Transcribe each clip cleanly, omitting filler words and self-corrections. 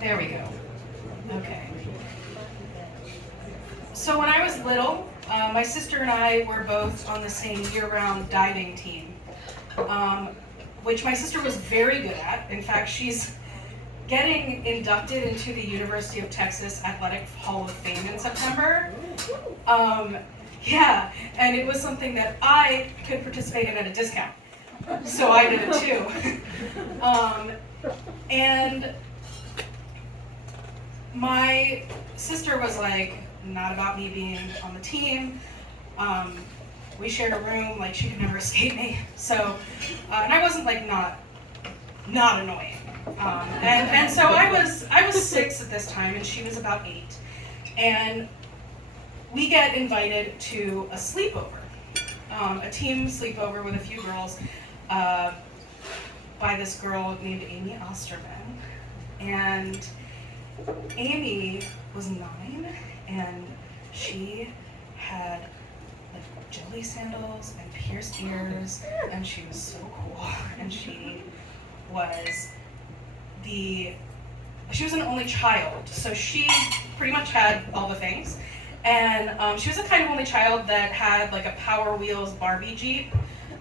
There we go. Okay. So when I was little, my sister and I were both on the same year-round diving team, which my sister was very good at. In fact, she's getting inducted into the University of Texas Athletic Hall of Fame in September. Yeah, and it was something that I could participate in at a discount. So I did it too. And my sister was like, not about me being on the team. We shared a room, like she could never escape me. So, and I wasn't like not annoying. And so I was 6 at this time, and she was about 8. And we get invited to a sleepover, a team sleepover with a few girls by this girl named Amy Osterman. And Amy was 9, and she had like jelly sandals and pierced ears, and she was so cool. And she was an only child, so she pretty much had all the things. And she was the kind of only child that had like a Power Wheels Barbie Jeep,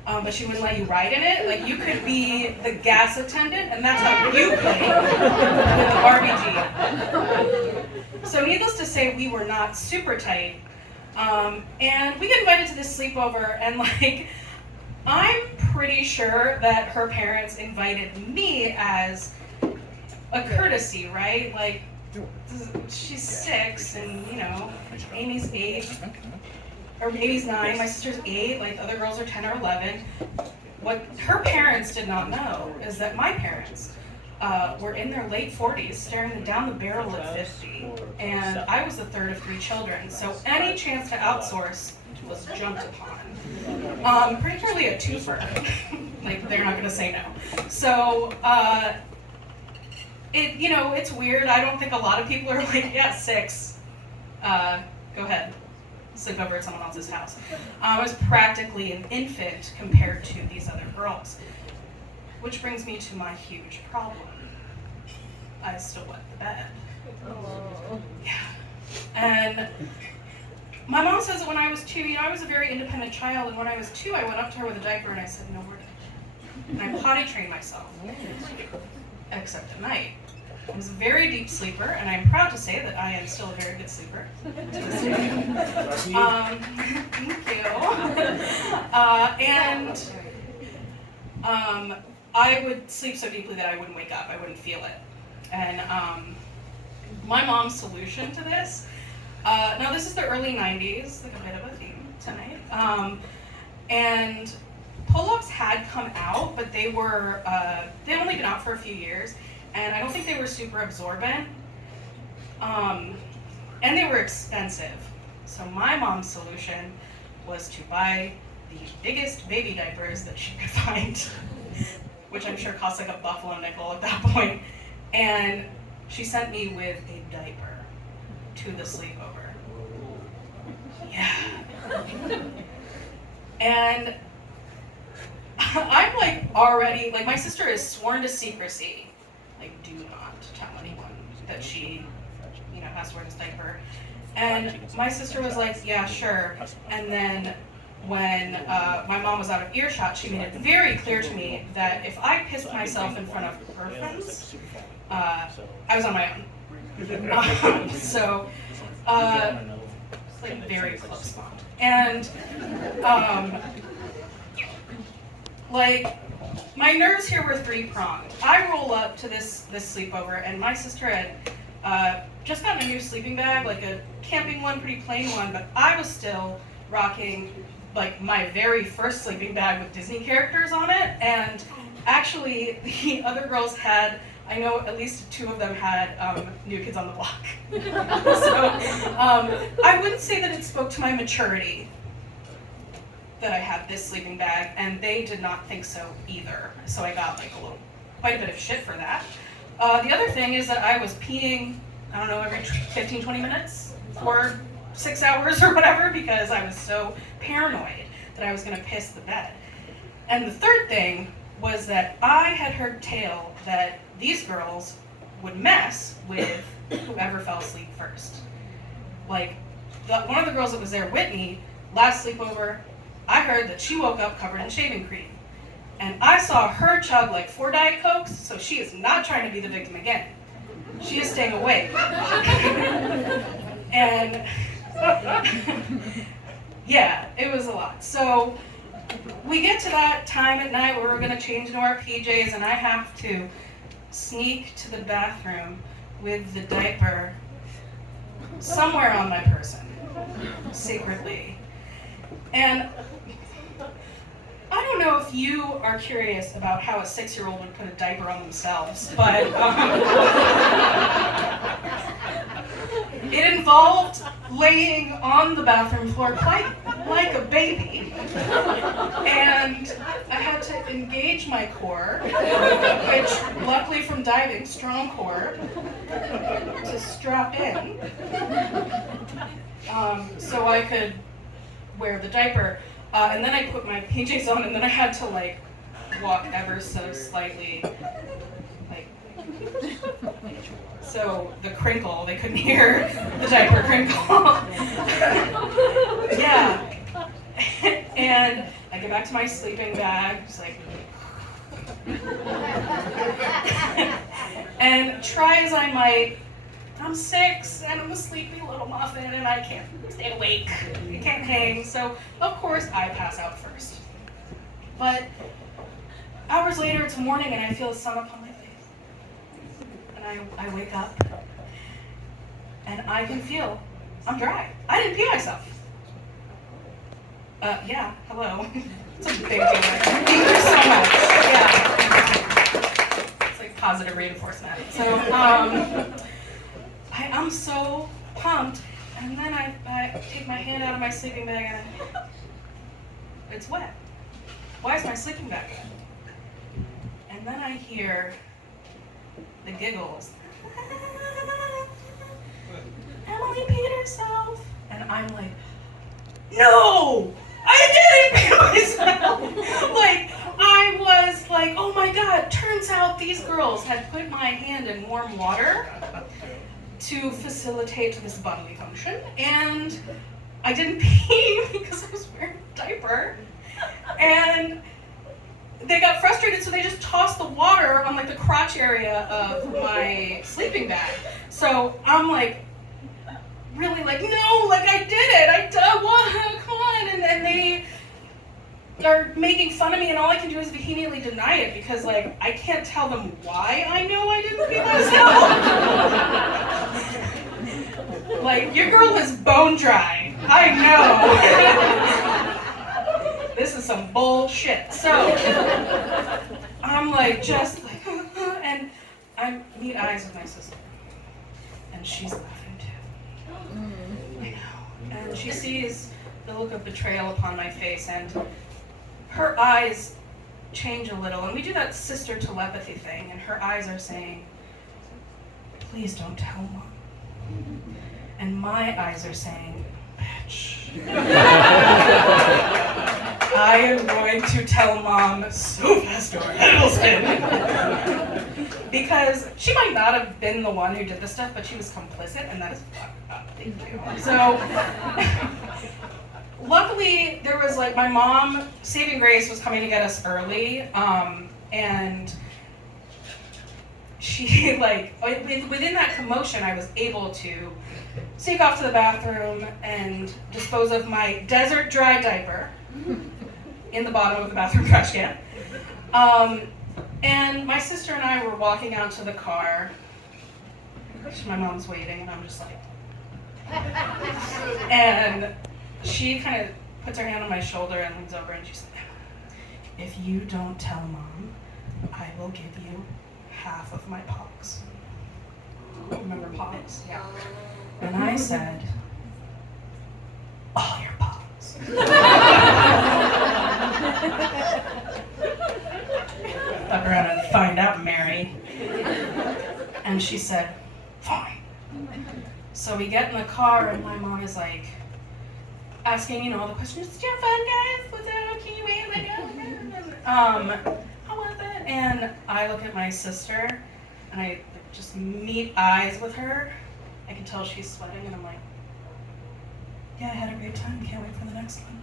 but she wouldn't let you ride in it. Like you could be the gas attendant, and that's how you played with the Barbie Jeep. So needless to say, we were not super tight. And we get invited to this sleepover, and like, I'm pretty sure that her parents invited me as a courtesy, right? Like, she's 6, and you know, Amy's 8, or Amy's 9, my sister's 8, like the other girls are 10 or 11. What her parents did not know is that my parents were in their late 40s, staring down the barrel at 50, and I was the third of 3 children, so any chance to outsource was jumped upon. Particularly a twofer, like they're not gonna say no. So, it's weird. I don't think a lot of people are like, yeah, 6, go ahead, sleep over at someone else's house. I was practically an infant compared to these other girls. Which brings me to my huge problem. I still wet the bed. Oh. Yeah. And my mom says that when I was 2, I was a very independent child, and when I was 2, I went up to her with a diaper and I said, no, we're done. And I potty trained myself, except at night. I was a very deep sleeper, and I'm proud to say that I am still a very good sleeper to this day. Thank you. I would sleep so deeply that I wouldn't wake up. I wouldn't feel it. And my mom's solution to this, now this is the early 90s, like a bit of a theme tonight, and pull-ups had come out, but they'd only been out for a few years, and I don't think they were super absorbent, and they were expensive. So my mom's solution was to buy the biggest baby diapers that she could find, which I'm sure cost like a buffalo nickel at that point. And she sent me with a diaper to the sleepover. Yeah. And I'm like already, like my sister is sworn to secrecy. Like, do not tell anyone that she, has to wear this diaper. And my sister was like, yeah, sure. And then when my mom was out of earshot, she made it very clear to me that if I pissed myself in front of her friends, I was on my own. So, like very close mom. And, like, my nerves here were 3-pronged. I roll up to this sleepover, and my sister had just gotten a new sleeping bag, like a camping one, pretty plain one, but I was still rocking like my very first sleeping bag with Disney characters on it. And actually the other girls had, I know at least 2 of them had New Kids on the Block. So I wouldn't say that it spoke to my maturity that I had this sleeping bag, and they did not think so either. So I got like quite a bit of shit for that. The other thing is that I was peeing, I don't know, every 15, 20 minutes for 6 hours or whatever, because I was so paranoid that I was gonna piss the bed. And the third thing was that I had heard tale that these girls would mess with whoever fell asleep first. Like, one of the girls that was there, Whitney, last sleepover, I heard that she woke up covered in shaving cream. And I saw her chug like 4 Diet Cokes, so she is not trying to be the victim again. She is staying awake. And yeah, it was a lot. So we get to that time at night where we're going to change into our PJs, and I have to sneak to the bathroom with the diaper somewhere on my person, secretly. And I don't know if you are curious about how a 6-year-old would put a diaper on themselves, but it involved laying on the bathroom floor quite like a baby. And I had to engage my core, which luckily from diving, strong core, to strap in so I could wear the diaper. And then I put my PJs on, and then I had to like walk ever so slightly, like, so the crinkle, they couldn't hear the diaper crinkle. Yeah. And I get back to my sleeping bag, just like, and try as I might, I'm 6 and I'm a sleepy little muffin and I can't stay awake. I can't hang, so of course I pass out first. But hours later, it's morning and I feel the sun upon my face. And I wake up and I can feel I'm dry. I didn't pee myself. Yeah, hello. It's a big deal. Thank you so much. Yeah. It's like positive reinforcement. So, I'm so pumped, and then I take my hand out of my sleeping bag and it's wet. Why is my sleeping bag wet? And then I hear the giggles. Emily peed herself. And I'm like, no! I didn't pee myself! Like, I was like, oh my God, turns out these girls had put my hand in warm water to facilitate this bodily function, and I didn't pee because I was wearing a diaper, and they got frustrated, so they just tossed the water on like the crotch area of my sleeping bag. So I'm like, really like, no, like I did it, come on, and they are making fun of me, and all I can do is vehemently deny it because like I can't tell them why I know I didn't pee myself. Like, your girl is bone dry. I know. This is some bullshit. So I'm like just like and I meet eyes with my sister. And she's laughing too. I know. And she sees the look of betrayal upon my face, and her eyes change a little, and we do that sister telepathy thing, and her eyes are saying, please don't tell Mom. And my eyes are saying, bitch. I am going to tell Mom so fast your head will spin. Because she might not have been the one who did this stuff, but she was complicit, and that is fucked up. Thank you. So, luckily, there was like, my mom, saving grace, was coming to get us early, and she, like, within that commotion, I was able to sneak off to the bathroom and dispose of my desert dry diaper in the bottom of the bathroom trash can. And my sister and I were walking out to the car. My mom's waiting, and I'm just like, and she kind of puts her hand on my shoulder and leans over and she's like, if you don't tell Mom, I will give you half of my pogs. Remember pogs? Yeah. And I said, all your pogs. Fuck around and find out, Mary. And she said, fine. So we get in the car and my mom is like, asking, all the questions. Did you have fun, guys? Was it okay? How was it? And I look at my sister, and I just meet eyes with her, I can tell she's sweating, and I'm like, yeah, I had a great time. Can't wait for the next one.